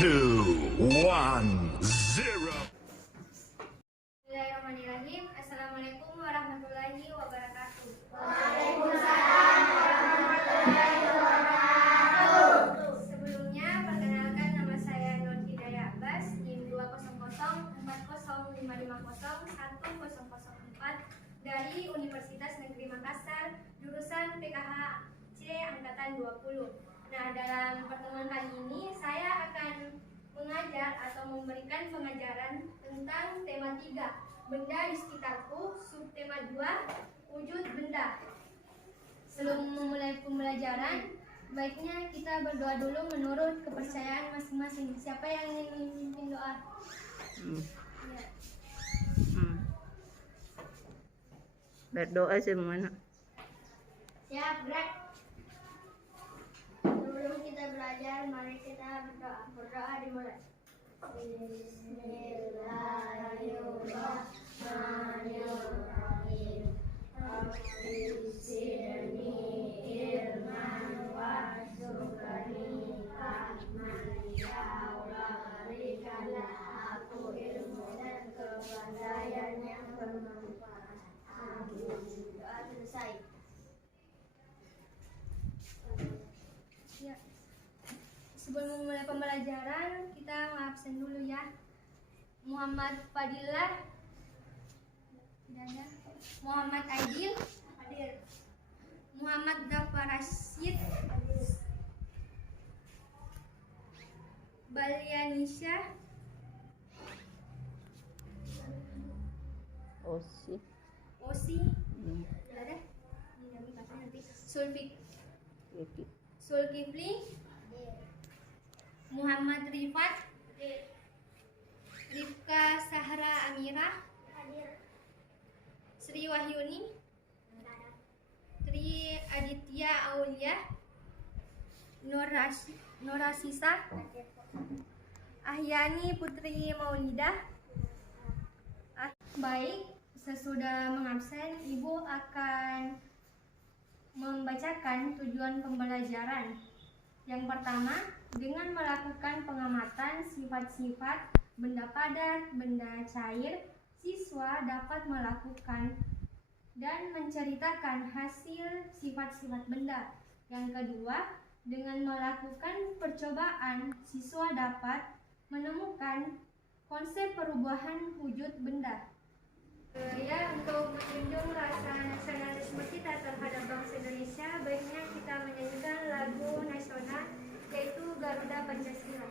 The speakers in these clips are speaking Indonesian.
2, 1, 0. Bismillahirrahmanirrahim. Assalamualaikum warahmatullahi wabarakatuh. Waalaikumsalam warahmatullahi wabarakatuh. Sebelumnya, perkenalkan nama saya Nur Hidayah Abbas, NIM 2004055010004 dari Universitas Negeri Makassar, jurusan PKH C Angkatan 20. Nah, dalam pertemuan kali ini saya akan mengajar atau memberikan pengajaran tentang tema 3, benda di sekitarku, subtema 2, wujud benda. Sebelum memulai pembelajaran, baiknya kita berdoa dulu menurut kepercayaan masing-masing. Siapa yang ingin memimpin doa? Ya. Berdoa semuanya. Siap, gerak. Sebelum kita belajar, mari kita berdoa. Berdoa dimulai. Bismillahirrahmanirrahim. Rabbi'zidni ilman warzuqni fahman. Ya Allah, berikanlah aku ilmu dan kepandaian yang bermanfaat. Amin. Doa selesai. Ya. Sebelum memulai pembelajaran, kita absen dulu ya. Muhammad Fadilah, tidak ada. Muhammad Aidil, hadir. Muhammad Ghaffar Rashid, hadir. Balianisha, Osi. Osi, tidak ada. Ini kami kasih nanti. Yaki. Zulkifli, Muhammad Rifat, Rifka Sahra Amirah, Sri Wahyuni, Tri Aditya Aulia, Norasisa, Ahyani Putri Maulidah. Baik, sesudah mengabsen, Ibu akan membacakan tujuan pembelajaran. Yang pertama, dengan melakukan pengamatan sifat-sifat benda padat, benda cair, siswa dapat melakukan dan menceritakan hasil sifat-sifat benda. Yang kedua, dengan melakukan percobaan, siswa dapat menemukan konsep perubahan wujud benda. Ya, untuk menjunjung rasa nasionalisme kita terhadap bangsa Indonesia, baiknya kita menyanyikan lagu nasional, yaitu Garuda Pancasila.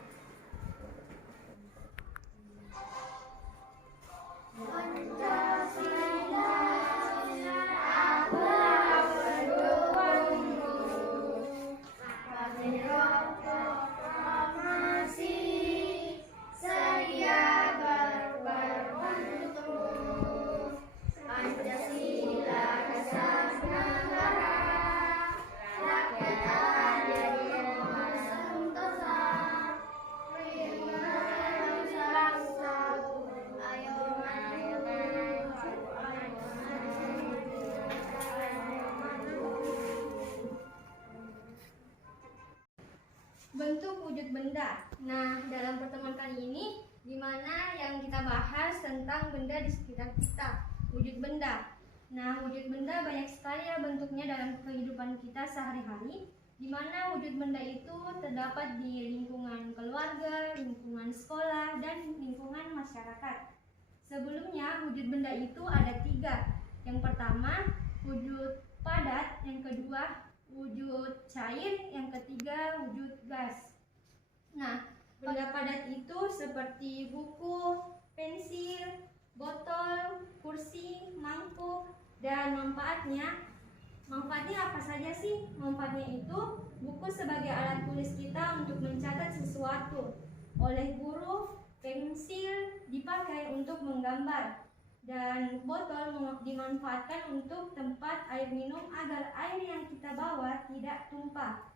Bentuk wujud benda. Nah, dalam pertemuan kali ini, di mana yang kita bahas tentang benda di sekitar kita, wujud benda. Nah, wujud benda banyak sekali ya bentuknya dalam kehidupan kita sehari-hari, di mana wujud benda itu terdapat di lingkungan keluarga, lingkungan sekolah, dan lingkungan masyarakat. Sebelumnya, wujud benda itu ada 3. Yang pertama, wujud padat. Yang kedua, wujud cair. Yang ketiga, wujud gas. Nah, benda padat itu seperti buku, pensil, botol, kursi, mangkuk, dan manfaatnya apa saja sih? Manfaatnya itu, buku sebagai alat tulis kita untuk mencatat sesuatu. Oleh guru, pensil dipakai untuk menggambar. Dan botol dimanfaatkan untuk tempat air minum agar air yang kita bawa tidak tumpah.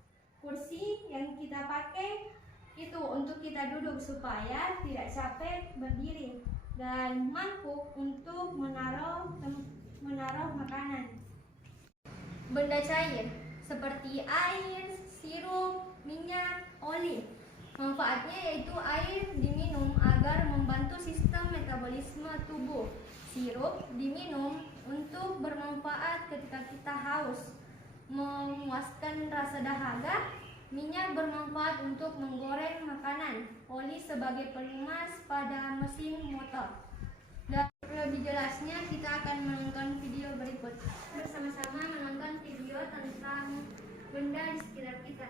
Kursi yang kita pakai itu untuk kita duduk supaya tidak capek berdiri. Dan mangkuk untuk menaruh makanan. Benda cair seperti air, sirup, minyak, oli. Manfaatnya yaitu air diminum agar membantu sistem metabolisme tubuh. Sirup diminum untuk bermanfaat ketika kita haus, memuaskan rasa dahaga. Minyak bermanfaat untuk menggoreng makanan. Oli sebagai pelumas pada mesin motor. Dan lebih jelasnya kita akan menonton video berikut. Bersama-sama menonton video tentang benda di sekitar kita.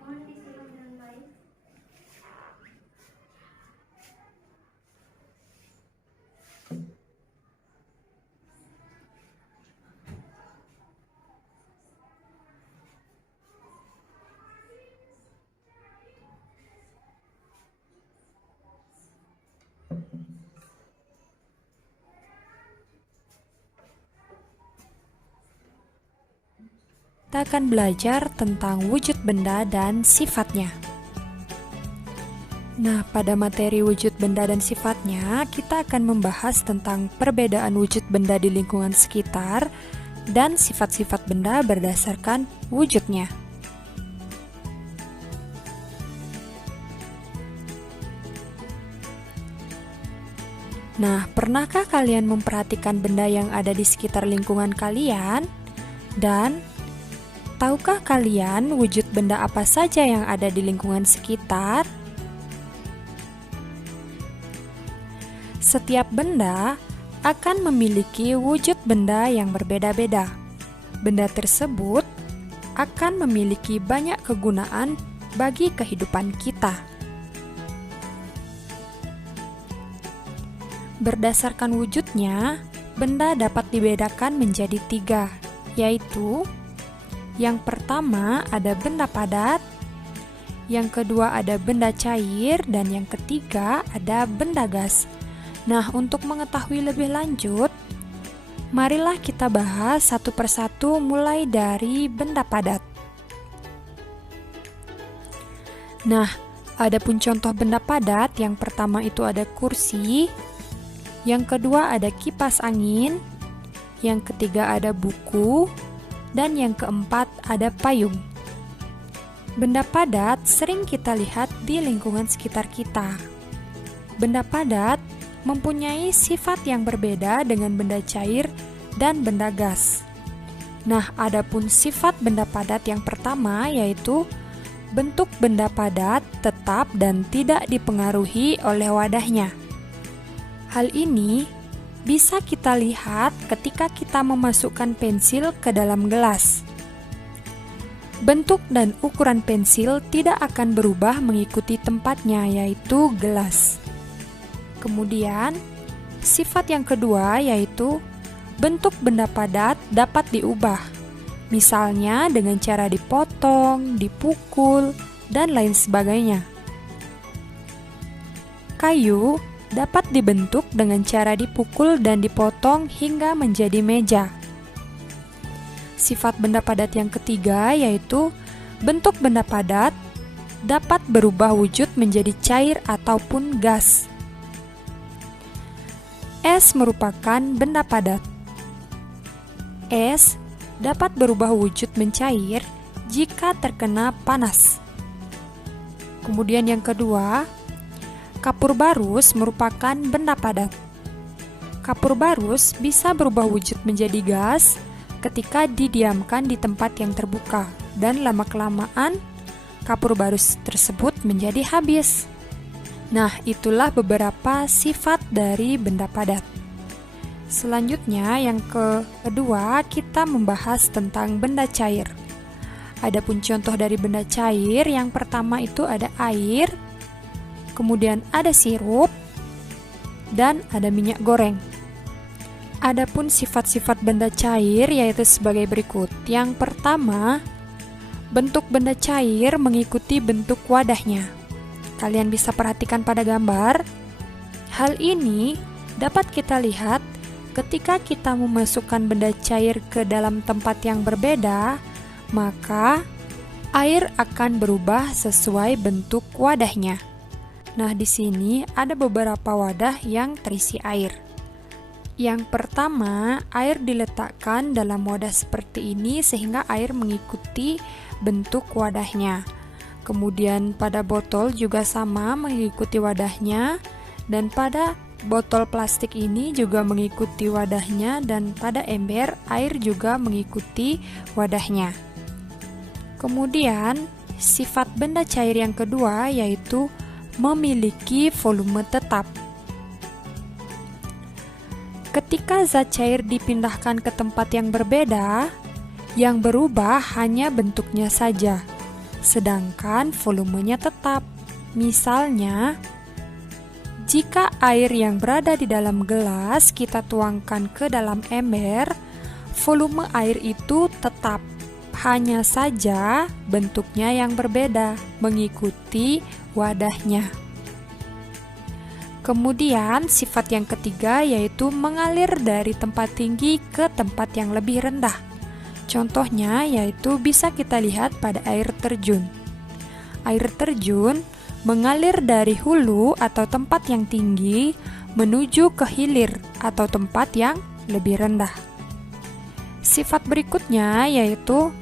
Mohon disimak dengan baik. Kita akan belajar tentang wujud benda dan sifatnya. Nah, pada materi wujud benda dan sifatnya, kita akan membahas tentang perbedaan wujud benda di lingkungan sekitar dan sifat-sifat benda berdasarkan wujudnya. Nah, pernahkah kalian memperhatikan benda yang ada di sekitar lingkungan kalian? Dan tahukah kalian wujud benda apa saja yang ada di lingkungan sekitar? Setiap benda akan memiliki wujud benda yang berbeda-beda. Benda tersebut akan memiliki banyak kegunaan bagi kehidupan kita. Berdasarkan wujudnya, benda dapat dibedakan menjadi 3, yaitu yang pertama ada benda padat, yang kedua ada benda cair, dan yang ketiga ada benda gas. Nah, untuk mengetahui lebih lanjut, marilah kita bahas satu persatu mulai dari benda padat. Nah, adapun contoh benda padat, yang pertama itu ada kursi, yang kedua ada kipas angin, yang ketiga ada buku, dan yang keempat ada payung. Benda padat sering kita lihat di lingkungan sekitar kita. Benda padat mempunyai sifat yang berbeda dengan benda cair dan benda gas. Nah, adapun sifat benda padat yang pertama yaitu bentuk benda padat tetap dan tidak dipengaruhi oleh wadahnya. Hal ini bisa kita lihat ketika kita memasukkan pensil ke dalam gelas. Bentuk dan ukuran pensil tidak akan berubah mengikuti tempatnya, yaitu gelas. Kemudian, sifat yang kedua yaitu bentuk benda padat dapat diubah. Misalnya dengan cara dipotong, dipukul, dan lain sebagainya. Kayu dapat dibentuk dengan cara dipukul dan dipotong hingga menjadi meja. Sifat benda padat yang ketiga yaitu bentuk benda padat dapat berubah wujud menjadi cair ataupun gas. Es merupakan benda padat. Es dapat berubah wujud mencair jika terkena panas. Kemudian yang kedua, kapur barus merupakan benda padat. Kapur barus bisa berubah wujud menjadi gas ketika didiamkan di tempat yang terbuka, dan lama-kelamaan kapur barus tersebut menjadi habis. Nah, itulah beberapa sifat dari benda padat. Selanjutnya, yang kedua, kita membahas tentang benda cair. Adapun contoh dari benda cair, yang pertama itu ada air, kemudian ada sirup, dan ada minyak goreng. Adapun sifat-sifat benda cair yaitu sebagai berikut. Yang pertama, bentuk benda cair mengikuti bentuk wadahnya. Kalian bisa perhatikan pada gambar. Hal ini dapat kita lihat ketika kita memasukkan benda cair ke dalam tempat yang berbeda, maka air akan berubah sesuai bentuk wadahnya. Nah, di sini ada beberapa wadah yang terisi air. Yang pertama, air diletakkan dalam wadah seperti ini sehingga air mengikuti bentuk wadahnya. Kemudian pada botol juga sama mengikuti wadahnya, dan pada botol plastik ini juga mengikuti wadahnya, dan pada ember air juga mengikuti wadahnya. Kemudian sifat benda cair yang kedua yaitu memiliki volume tetap. Ketika zat cair dipindahkan ke tempat yang berbeda, yang berubah hanya bentuknya saja, sedangkan volumenya tetap. Misalnya, jika air yang berada di dalam gelas kita tuangkan ke dalam ember, volume air itu tetap, hanya saja bentuknya yang berbeda mengikuti wadahnya. Kemudian sifat yang ketiga yaitu mengalir dari tempat tinggi ke tempat yang lebih rendah. Contohnya yaitu bisa kita lihat pada air terjun. Air terjun mengalir dari hulu atau tempat yang tinggi menuju ke hilir atau tempat yang lebih rendah. Sifat berikutnya yaitu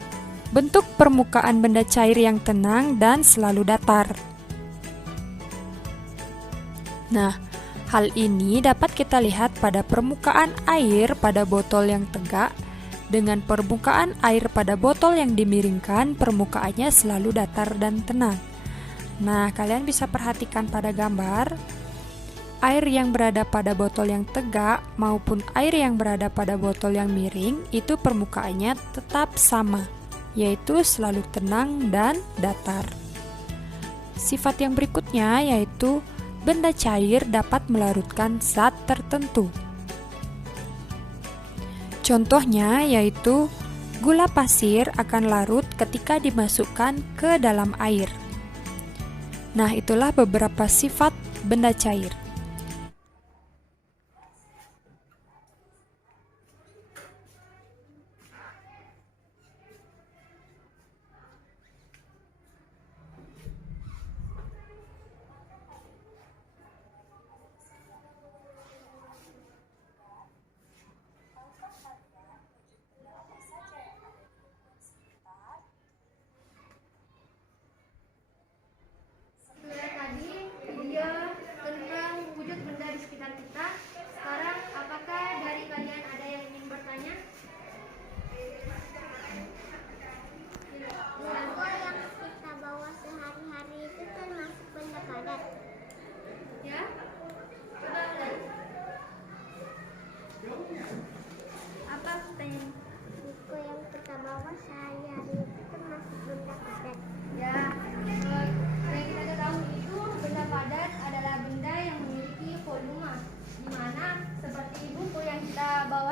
bentuk permukaan benda cair yang tenang dan selalu datar. Nah, hal ini dapat kita lihat pada permukaan air pada botol yang tegak dengan permukaan air pada botol yang dimiringkan, permukaannya selalu datar dan tenang. Nah, kalian bisa perhatikan pada gambar, air yang berada pada botol yang tegak maupun air yang berada pada botol yang miring itu permukaannya tetap sama, yaitu selalu tenang dan datar. Sifat yang berikutnya yaitu benda cair dapat melarutkan zat tertentu. Contohnya yaitu gula pasir akan larut ketika dimasukkan ke dalam air. Nah, itulah beberapa sifat benda cair.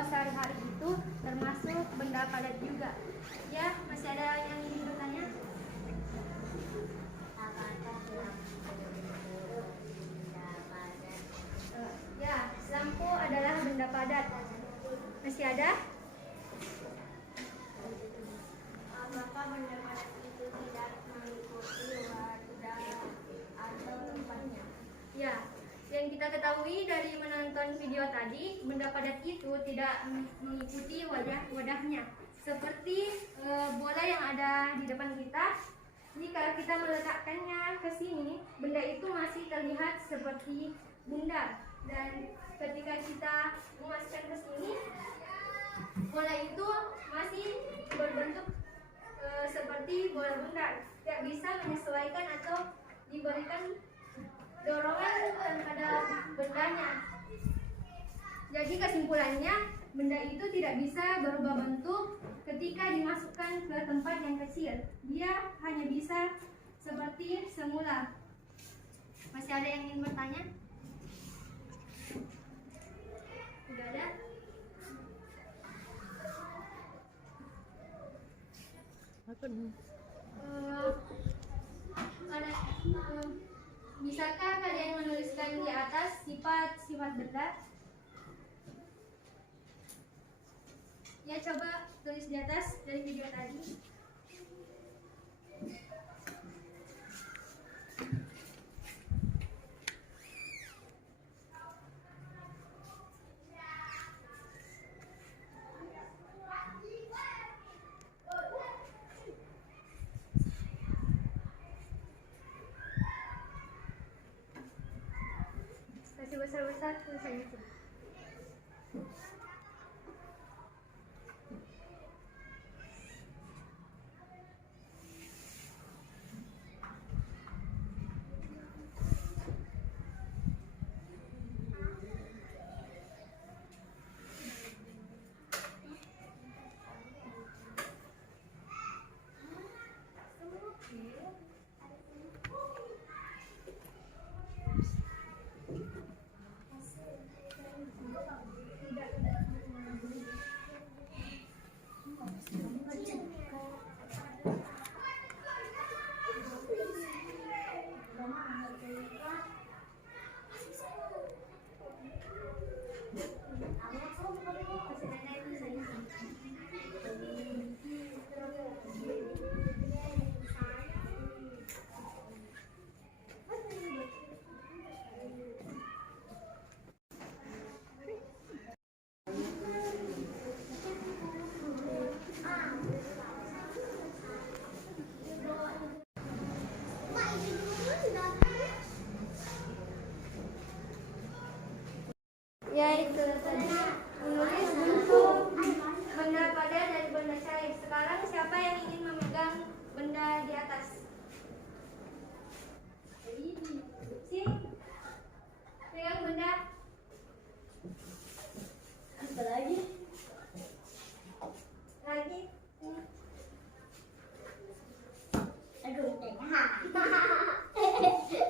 Sehari-hari itu termasuk benda padat juga. Ya, masih ada yang ingin bertanya? Ya, lampu adalah benda padat. Masih ada? Apakah benda padat itu tidak mengikuti wadah atau tempatnya? Ya. Yang kita ketahui dari menonton video tadi, benda padat itu tidak mengikuti wadahnya. Seperti bola yang ada di depan kita, jika kita meletakkannya ke sini, benda itu masih terlihat seperti bundar. Dan ketika kita memasukkan ke sini, bola itu masih berbentuk seperti bola bundar. Tidak bisa menyesuaikan atau diberikan dorongan terhadap bendanya. Jadi kesimpulannya, benda itu tidak bisa berubah bentuk ketika dimasukkan ke tempat yang kecil. Dia hanya bisa seperti semula. Masih ada yang ingin bertanya? Tidak ada? Bisakah kalian menuliskan di atas sifat-sifat benda? Ya, coba tulis di atas dari video tadi. besar-besar tulisannya sini. Yaitu tadi menulis bentuk benda padat dari benda cair. Sekarang siapa yang ingin memegang benda di atas? Sini, pegang benda. Apa lagi? Lagi. Aduh,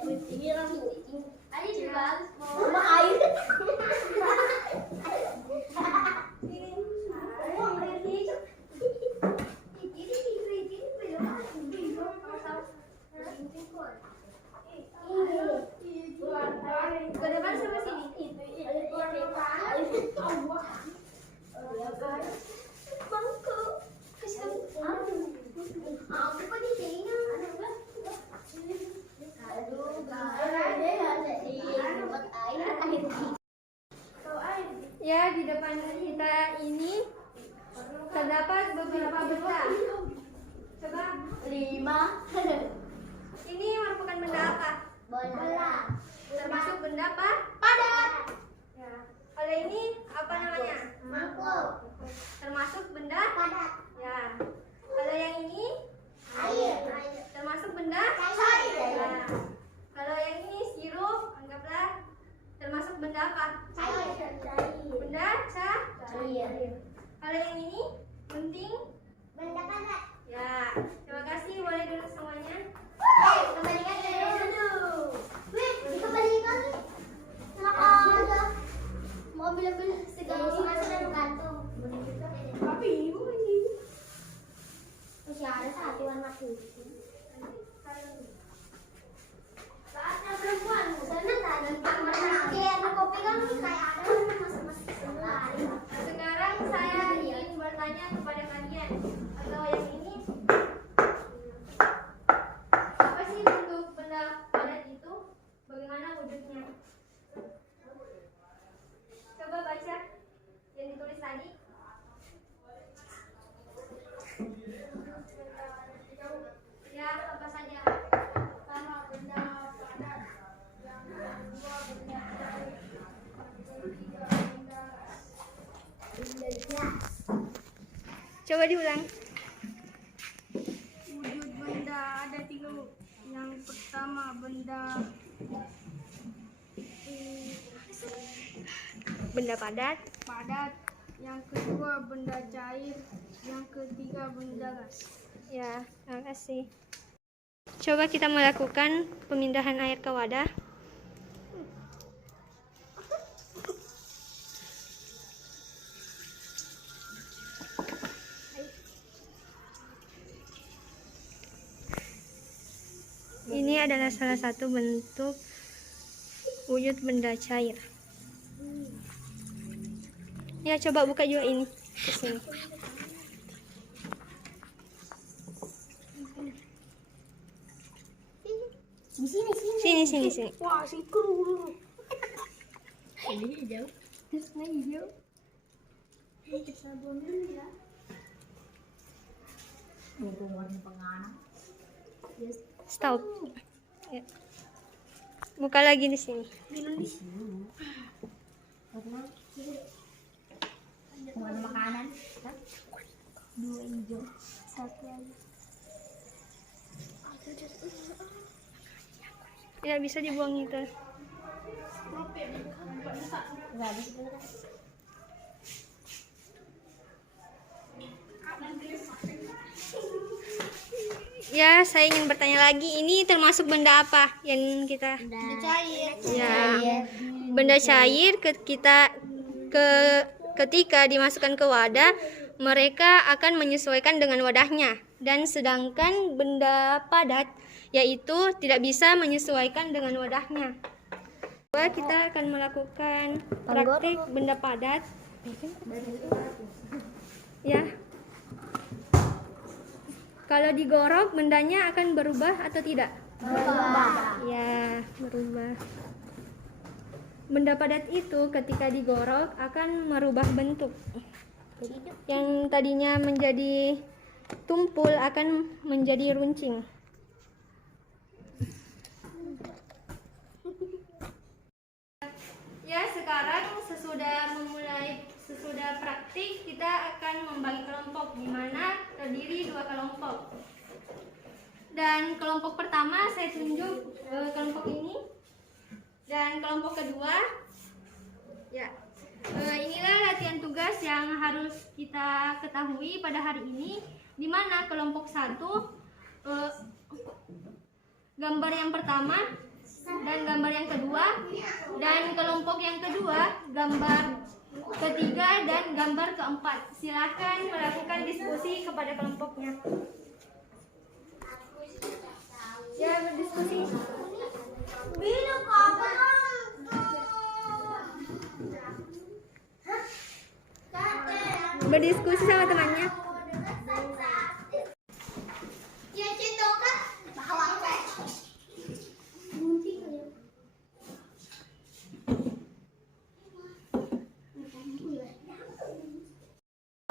bunyinya langsung. Ayo juga harus mau air. Ke depan sama sini. Ya, di depan kita ini terdapat beberapa benda. Coba, 5 ini merupakan benda apa? bola Termasuk benda apa? padat Ya. Kalau ini apa namanya? mangkuk Termasuk benda? padat Ya. Kalau yang ini air termasuk benda? cair Ya. Kalau yang ini sirup, anggaplah termasuk benda apa? cair Benda cair Kalau yang ini penting? benda padat. Ya. Terima kasih, boleh duduk semuanya. Kembalikan dulu. Wih, dikembalikan nih. Kenapa ada mobil-mobil segala macam dan gantung? Tapi ibu ini. Masih ada satu warna putih. Saatnya perempuan. Sana tak ada kopi kan kayak ada masuk-masuk semua. Sekarang saya ingin bertanya kepada kalian, atau yang ini, apa sih bentuk benda padat itu? Bagaimana wujudnya? Coba baca yang ditulis tadi. Ya, apa saja? Pertama benda padat, yang kedua benda cair, yang ketiga benda gas. Coba diulang. Wujud benda ada 3. Yang pertama benda Benda padat. padat, yang kedua benda cair, yang ketiga benda gas. Ya, terima kasih. Coba kita melakukan pemindahan air ke wadah. Ini adalah salah satu bentuk wujud benda cair. Ya, coba buka juga ini. Ke sini. Sini. Wah, si kru. Ini hijau. Terusnya hijau. Ini kita buang dulu ya. Stop. Ya. Buka lagi di sini. Mau ada makanan? Dua hijau, satu lagi. Ya bisa dibuang itu. Nggak habis itu. Ya, saya ingin bertanya lagi, ini termasuk benda apa yang kita? Benda cair. Ya, benda cair ketika dimasukkan ke wadah, mereka akan menyesuaikan dengan wadahnya. Dan sedangkan benda padat, yaitu tidak bisa menyesuaikan dengan wadahnya. Kita akan melakukan praktik benda padat. Ya. Kalau digorok, bendanya akan berubah atau tidak? Berubah. Ya, berubah. Benda padat itu ketika digorok akan merubah bentuk. Yang tadinya menjadi tumpul akan menjadi runcing. Ya, sekarang sesudah praktik kita akan membagi kelompok, di mana terdiri 2 kelompok. Dan kelompok pertama saya tunjuk kelompok ini, dan kelompok kedua ya. Inilah latihan tugas yang harus kita ketahui pada hari ini, di mana kelompok 1 gambar yang pertama dan gambar yang kedua, dan kelompok yang kedua gambar ketiga dan gambar keempat. Silakan melakukan diskusi kepada kelompoknya. Ya, berdiskusi. Berdiskusi sama temannya.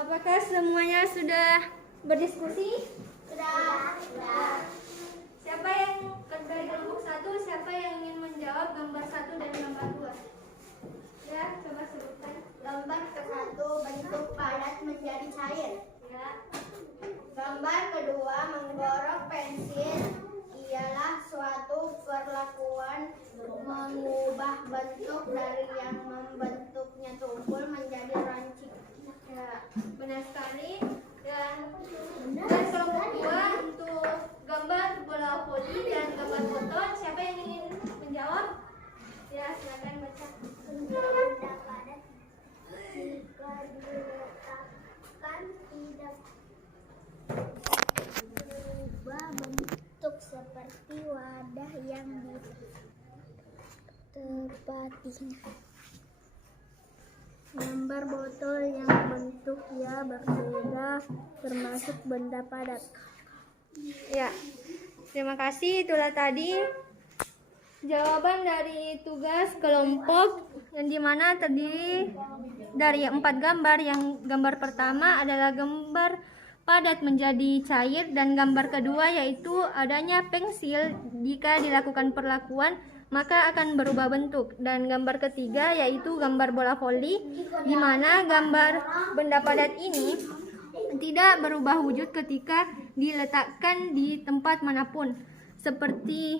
Apakah semuanya sudah berdiskusi? Sudah. Siapa yang dari kelompok 1, siapa yang ingin menjawab gambar 1 dan gambar 2? Ya, coba sebutkan. Gambar ke-1 bentuk padat menjadi cair. Ya. Gambar kedua menggorok pensil ialah suatu perlakuan mengubah bentuk dari yang membentuknya tumpul menjadi rancing. Ya, benar sekali. Dan kelompok 2 untuk gambar bola voli dan gambar botol, siapa yang ingin menjawab? Ya, silakan baca. Benda padat jika diletakkan tidak berubah bentuk seperti wadah yang ditempatinya. Gambar botol yang bentuknya berbeda termasuk benda padat. Ya, terima kasih. Itulah tadi jawaban dari tugas kelompok yang dimana terdiri dari 4 gambar. Yang gambar pertama adalah gambar padat menjadi cair, dan gambar kedua yaitu adanya pensil jika dilakukan perlakuan maka akan berubah bentuk, dan gambar ketiga yaitu gambar bola voli, di mana gambar benda padat ini tidak berubah wujud ketika diletakkan di tempat manapun. Seperti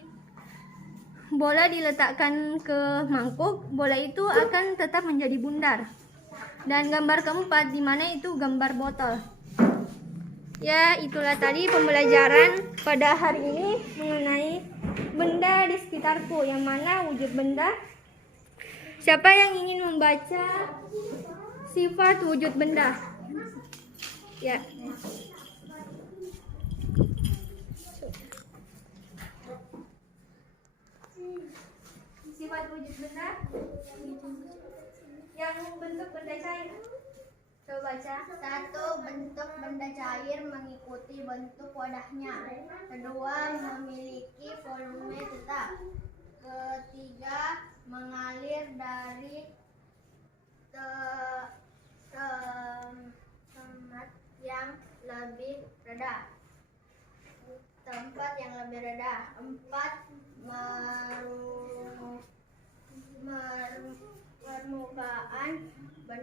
bola diletakkan ke mangkuk, bola itu akan tetap menjadi bundar. Dan gambar keempat di mana itu gambar botol. Ya, itulah tadi pembelajaran pada hari ini mengenai benda di sekitarku, yang mana wujud benda. Siapa yang ingin membaca sifat wujud benda? Ya. Sifat wujud benda yang bentuk benda cair. Coba baca. 1. Bentuk benda cair mengikuti bentuk wadahnya. 2. Memiliki volume tetap. 3. Mengalir dari tempat yang lebih rendah. 4. Merupakan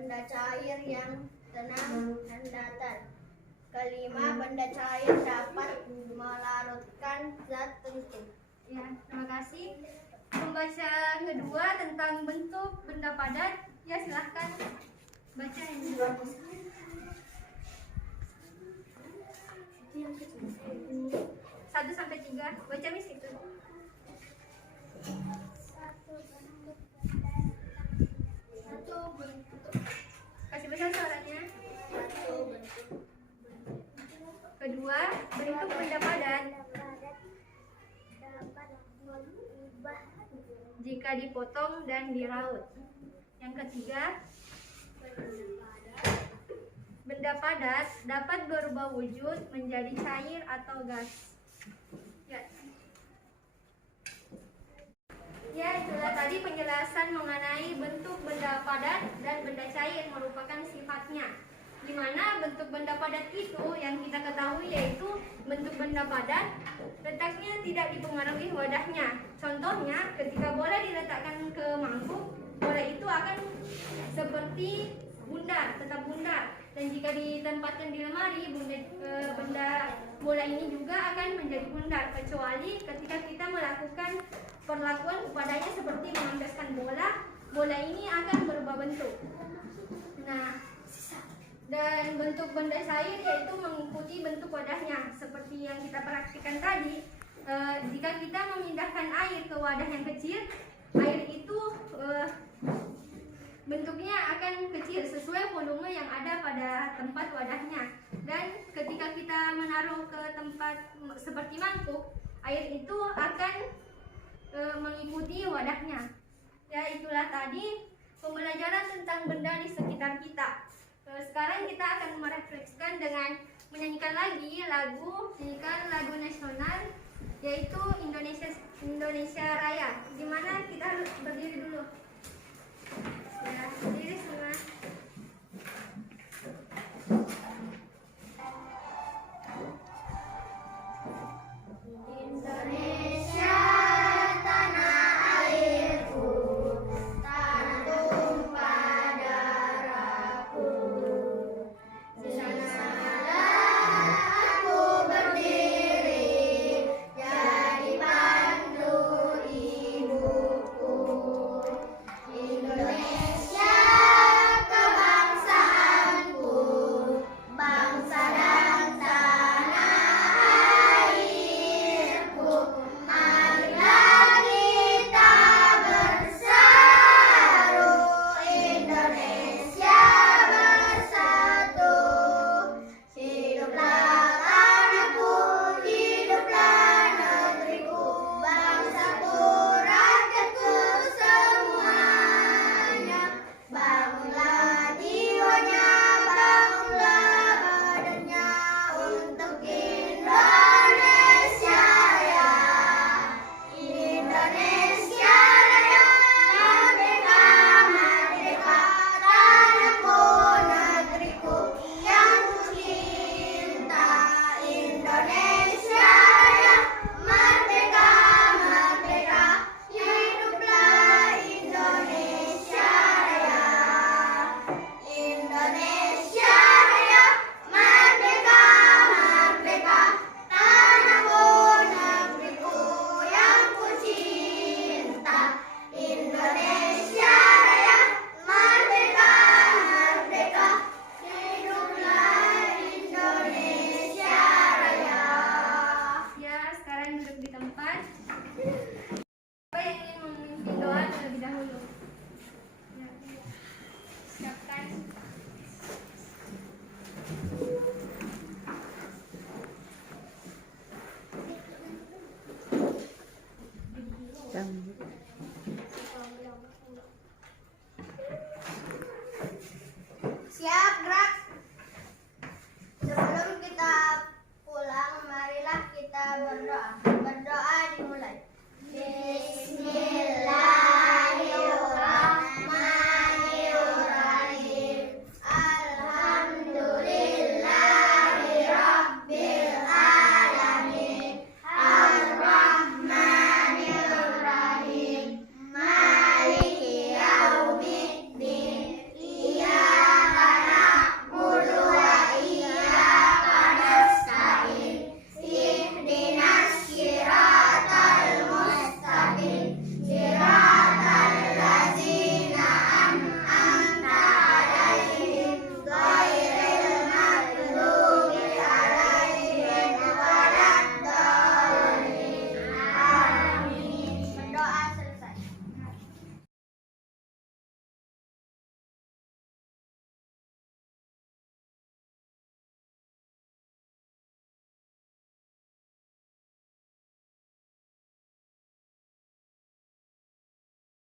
benda cair yang tenang dan datar. Kelima, benda cair dapat melarutkan zat tertentu. Ya, terima kasih. Pembaca kedua tentang bentuk benda padat. Ya, silahkan baca yang kedua. 1 sampai 3. Baca Miss itu. Satu bentuk. Kasih besar suaranya. Satu bentuk. Kedua, bentuk benda padat Dapat mengubah jika dipotong dan diraut. Yang ketiga, benda padat dapat berubah wujud menjadi cair atau gas. Ya, itulah tadi penjelasan mengenai bentuk benda padat dan benda cair merupakan sifatnya. Di mana bentuk benda padat itu yang kita ketahui yaitu bentuk benda padat letaknya tidak dipengaruhi wadahnya. Contohnya, ketika bola diletakkan ke mangkuk, bola itu akan seperti bundar, tetap bundar. Dan jika ditempatkan di lemari, benda bola ini juga akan menjadi bundar, kecuali ketika kita melakukan perlakuan kepadanya seperti mengampeskan bola, bola ini akan berubah bentuk. Nah, dan bentuk benda cair yaitu mengikuti bentuk wadahnya. Seperti yang kita praktikkan tadi, jika kita memindahkan air ke wadah yang kecil, air itu bentuknya akan kecil sesuai volume yang ada pada tempat wadahnya. Dan ketika kita menaruh ke tempat seperti mangkuk, air itu akan mengikuti wadahnya. Ya, itulah tadi pembelajaran tentang benda di sekitar kita. Sekarang kita akan merefleksikan dengan menyanyikan lagu nasional yaitu Indonesia Raya. Dimana kita harus berdiri dulu. Ya.